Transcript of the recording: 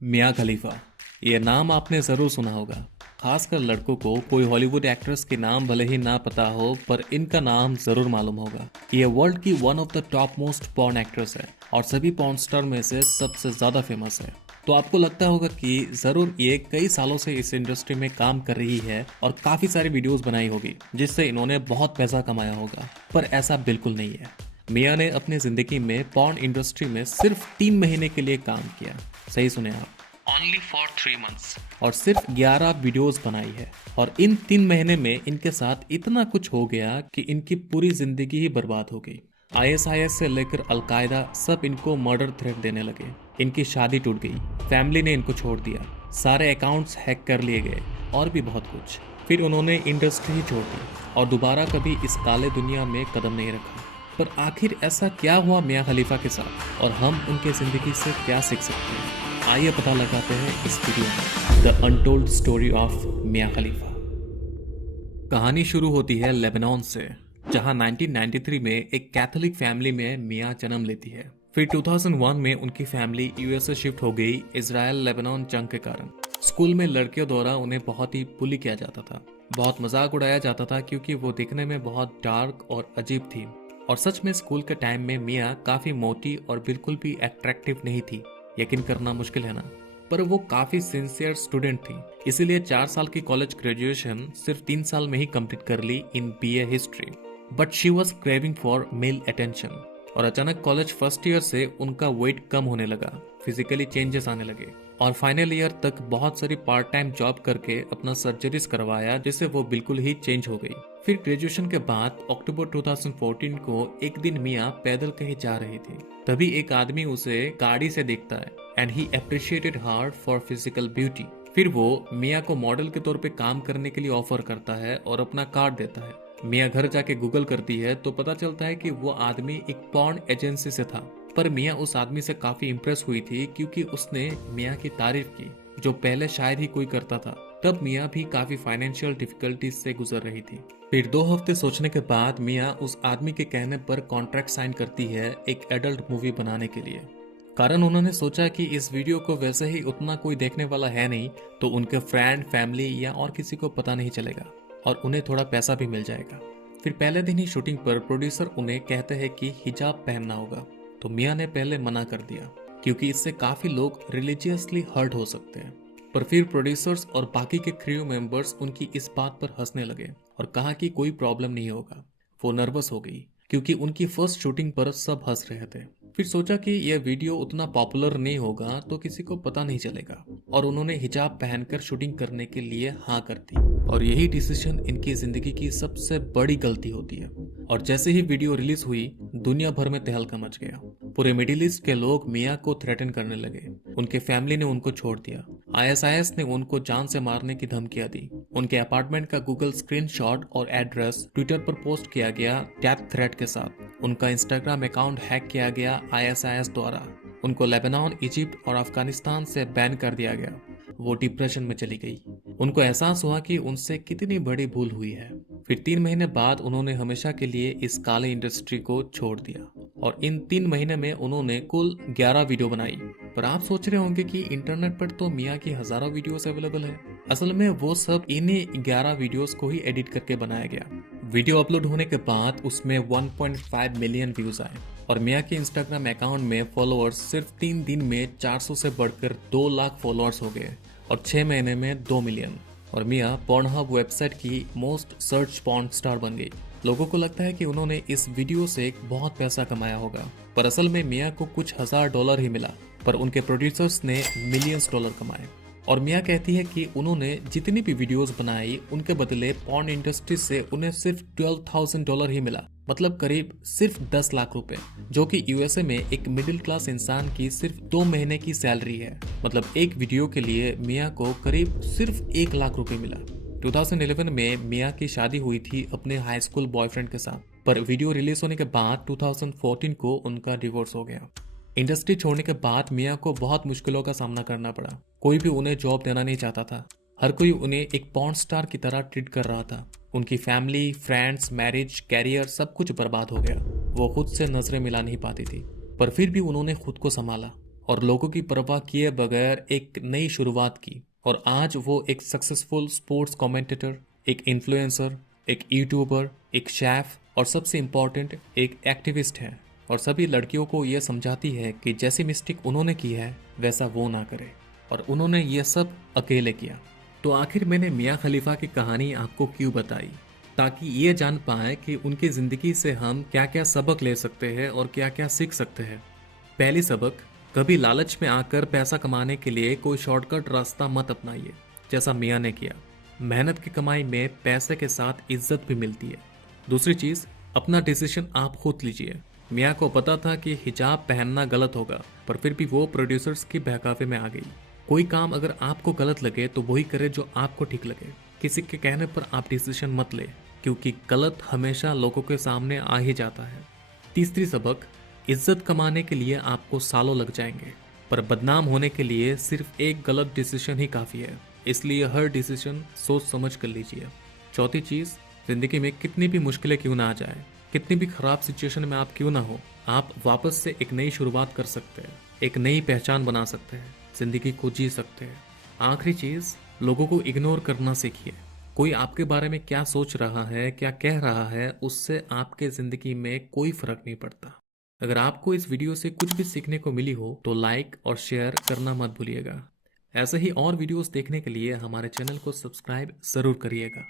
मिया खलीफा। ये नाम आपने ज़रूर सुना होगा। खासकर लड़कों को कोई हॉलीवुड एक्ट्रेस के नाम भले ही ना पता हो, पर इनका नाम ज़रूर मालूम होगा। ये वर्ल्ड की one of the top most porn actress है और सभी पॉर्न स्टार में से सबसे ज़्यादा फेमस है। तो आपको लगता होगा कि ज़रूर ये कई सालों से इस इंडस्ट्री में काम कर रही है और काफ़ी सारी वीडियोस बनाई होगी जिससे इन्होंने बहुत पैसा कमाया होगा, पर ऐसा बिल्कुल नहीं है। मिया ने अपनी ज़िंदगी में पॉर्न इंडस्ट्री में सिर्फ 3 महीने के लिए काम किया। सही सुने आप, ओनली फॉर 3 मंथ्स, और सिर्फ 11 वीडियोस बनाई है। और इन 3 महीने में इनके साथ इतना कुछ हो गया कि इनकी पूरी जिंदगी ही बर्बाद हो गई। आईएसआईएस से लेकर अलकायदा सब इनको मर्डर थ्रेट देने लगे। इनकी शादी टूट गई, फैमिली ने इनको छोड़ दिया, सारे अकाउंट्स हैक कर लिए गए और भी बहुत कुछ। फिर उन्होंने इंडस्ट्री ही छोड़ दी और दोबारा कभी इस काले दुनिया में कदम नहीं रखा। पर आखिर ऐसा क्या हुआ मिया खलीफा के साथ और हम उनके जिंदगी से क्या सीख सकते हैं? आइए पता लगाते हैं इस वीडियो में द अनटोल्ड स्टोरी ऑफ मिया खलीफा। कहानी शुरू होती है लेबनान से, जहां 1993 में एक कैथोलिक फैमिली में मिया जन्म लेती है। फिर 2001 में उनकी फैमिली यूएसए शिफ्ट हो गई इजराइल लेबनान जंग के कारण। स्कूल में लड़कियों द्वारा उन्हें बहुत ही बुली किया जाता था, बहुत मजाक उड़ाया जाता था क्योंकि वो दिखने में बहुत डार्क और अजीब थी। और सच में स्कूल के टाइम में मिया काफी मोटी और बिल्कुल भी अट्रैक्टिव नहीं थी। यकीन करना मुश्किल है ना, पर वो काफी सिंसियर स्टूडेंट थी, इसीलिए 4 साल की कॉलेज ग्रेजुएशन सिर्फ 3 साल में ही कंप्लीट कर ली in BA history. But she was craving for male attention. और अचानक कॉलेज फर्स्ट ईयर से उनका वेट कम होने लगा, फिजिकली चेंजेस आने लगे और फाइनल ईयर तक बहुत सारी पार्ट टाइम जॉब करके अपना सर्जरीज करवाया, जिससे वो बिल्कुल ही चेंज हो गई। फिर ग्रेजुएशन के बाद अक्टूबर 2014 को एक दिन मिया पैदल कहीं जा रही थी, तभी एक आदमी उसे गाड़ी से देखता है and he appreciated her for physical beauty. फिर वो मिया को मॉडल के तौर पे काम करने के लिए ऑफर करता है और अपना कार्ड देता है। मिया घर जाके गूगल करती है तो पता चलता है कि वो आदमी एक पॉर्न एजेंसी से था। पर मिया उस आदमी से काफी इम्प्रेस हुई थी क्योंकि उसने मिया की तारीफ की, जो पहले शायद ही कोई करता था। तब मिया भी काफी फाइनेंशियल डिफिकल्टीज से गुजर रही थी। फिर 2 हफ्ते सोचने के बाद मिया उस आदमी के कहने पर कॉन्ट्रैक्ट साइन करती है एक एडल्ट मूवी बनाने के लिए। कारण उन्होंने सोचा कि इस वीडियो को वैसे ही उतना कोई देखने वाला है नहीं, तो उनके फ्रेंड, फैमिली या और किसी को पता नहीं चलेगा और उन्हें थोड़ा पैसा भी मिल जाएगा। फिर पहले दिन ही शूटिंग पर प्रोड्यूसर उन्हें कहते हैं कि हिजाब पहनना होगा, तो मिया ने पहले मना कर दिया क्योंकि इससे काफी लोग रिलीजियसली हर्ट हो सकते हैं। पर फिर प्रोड्यूसर्स और बाकी के क्रू मेंबर्स उनकी इस बात पर हंसने लगे और कहा कि कोई प्रॉब्लम नहीं होगा। वो नर्वस हो गई क्योंकि उनकी फर्स्ट शूटिंग पर सब हंस रहे थे। फिर सोचा कि यह वीडियो उतना पॉपुलर नहीं होगा तो किसी को पता नहीं चलेगा, और उन्होंने हिजाब पहनकर शूटिंग करने के लिए हाँ कर दी। और यही डिसीजन इनकी जिंदगी की सबसे बड़ी गलती होती है। और जैसे ही वीडियो रिलीज हुई, दुनिया भर में तहलका मच गया। पूरे मिडिल ईस्ट के लोग मिया को थ्रेटन करने लगे। उनके फैमिली ने उनको छोड़ दिया। आईएसआईएस ने उनको जान से मारने की धमकियां दी। उनके अपार्टमेंट का गूगल स्क्रीनशॉट और एड्रेस ट्विटर पर पोस्ट किया गया डेथ थ्रेट के साथ। उनका इंस्टाग्राम अकाउंट हैक किया गया आईएसआईएस द्वारा। उनको लेबनान, इजिप्ट और अफगानिस्तान से बैन कर दिया गया। वो डिप्रेशन में चली गई। उनको एहसास हुआ कि उनसे कितनी बड़ी भूल हुई है। फिर 3 महीने बाद उन्होंने हमेशा के लिए इस काले इंडस्ट्री को छोड़ दिया और इन 3 महीने में उन्होंने कुल 11 वीडियो बनाई। पर आप सोच रहे होंगे कि इंटरनेट पर तो मिया की हजारों वीडियोस अवेलेबल है। असल में वो सब इन्हीं 11 वीडियोस को ही एडिट करके बनाया गया। वीडियो अपलोड होने के बाद उसमें 1.5 मिलियन व्यूज आए और मिया के इंस्टाग्राम अकाउंट में फॉलोअर्स सिर्फ 3 दिन में 400 से बढ़कर 2 लाख फॉलोअर्स हो गए और 6 महीने में 2 मिलियन। और मिया पॉर्नहब वेबसाइट की मोस्ट सर्च पॉर्न स्टार बन गई। लोगों को लगता है कि उन्होंने इस वीडियो से बहुत पैसा कमाया होगा, पर असल में मिया को कुछ $1000 ही मिला, पर उनके प्रोड्यूसर्स ने मिलियंस डॉलर कमाए। और मिया कहती है कि उन्होंने जितनी भी वीडियोस बनाई उनके बदले पॉर्न इंडस्ट्री से उन्हें सिर्फ $12,000 ही मिला, मतलब करीब सिर्फ 10 लाख रुपए, जो कि यूएसए में एक मिडिल क्लास इंसान की सिर्फ 2 महीने की सैलरी है। मतलब एक वीडियो के लिए मिया को करीब सिर्फ 1 लाख रुपए मिला। 2011 में मिया की शादी हुई थी अपने हाई स्कूल बॉयफ्रेंड के साथ, पर वीडियो रिलीज होने के बाद 2014 को उनका डिवोर्स हो गया। इंडस्ट्री छोड़ने के बाद मिया को बहुत मुश्किलों का सामना करना पड़ा। कोई भी उन्हें जॉब देना नहीं चाहता था। हर कोई उन्हें एक पॉर्न स्टार की तरह ट्रीट कर रहा था। उनकी फैमिली, फ्रेंड्स, मैरिज, कैरियर सब कुछ बर्बाद हो गया। वो खुद से नजरें मिला नहीं पाती थी, पर फिर भी उन्होंने खुद को संभाला। और लोगों की परवाह किए बगैर एक नई शुरुआत की, और आज वो एक सक्सेसफुल स्पोर्ट्स कमेंटेटर, एक इन्फ्लुएंसर, एक यूट्यूबर, एक शेफ और सबसे इम्पोर्टेंट एक एक्टिविस्ट है। और सभी लड़कियों को ये समझाती है कि जैसी मिस्टेक उन्होंने की है वैसा वो ना करे, और उन्होंने ये सब अकेले किया। तो आखिर मैंने मियाँ खलीफा की कहानी आपको क्यों बताई? ताकि ये जान पाए कि उनकी ज़िंदगी से हम क्या क्या सबक ले सकते हैं और क्या क्या सीख सकते हैं। पहली सबक, कभी लालच में आकर पैसा कमाने के लिए कोई शॉर्टकट रास्ता मत अपनाइए, जैसा मियाँ ने किया। मेहनत की कमाई में पैसे के साथ इज्जत भी मिलती है। दूसरी चीज़, अपना डिसीजन आप खुद लीजिए। मियाँ को पता था कि हिजाब पहनना गलत होगा, पर फिर भी वो प्रोड्यूसर्स की बहकावे में आ गई। कोई काम अगर आपको गलत लगे तो वही करे जो आपको ठीक लगे। किसी के कहने पर आप डिसीजन मत ले, क्योंकि गलत हमेशा लोगों के सामने आ ही जाता है। तीसरी सबक, इज्जत कमाने के लिए आपको सालों लग जाएंगे, पर बदनाम होने के लिए सिर्फ एक गलत डिसीजन ही काफ़ी है। इसलिए हर डिसीजन सोच समझ कर लीजिए। चौथी चीज़, जिंदगी में कितनी भी मुश्किलें क्यों ना आ जाए, कितनी भी खराब सिचुएशन में आप क्यों ना हो, आप वापस से एक नई शुरुआत कर सकते हैं, एक नई पहचान बना सकते हैं, जिंदगी को जी सकते हैं। आखिरी चीज़, लोगों को इग्नोर करना सीखिए। कोई आपके बारे में क्या सोच रहा है, क्या कह रहा है, उससे आपके ज़िंदगी में कोई फर्क नहीं पड़ता। अगर आपको इस वीडियो से कुछ भी सीखने को मिली हो तो लाइक और शेयर करना मत भूलिएगा। ऐसे ही और वीडियोस देखने के लिए हमारे चैनल को सब्सक्राइब ज़रूर करिएगा।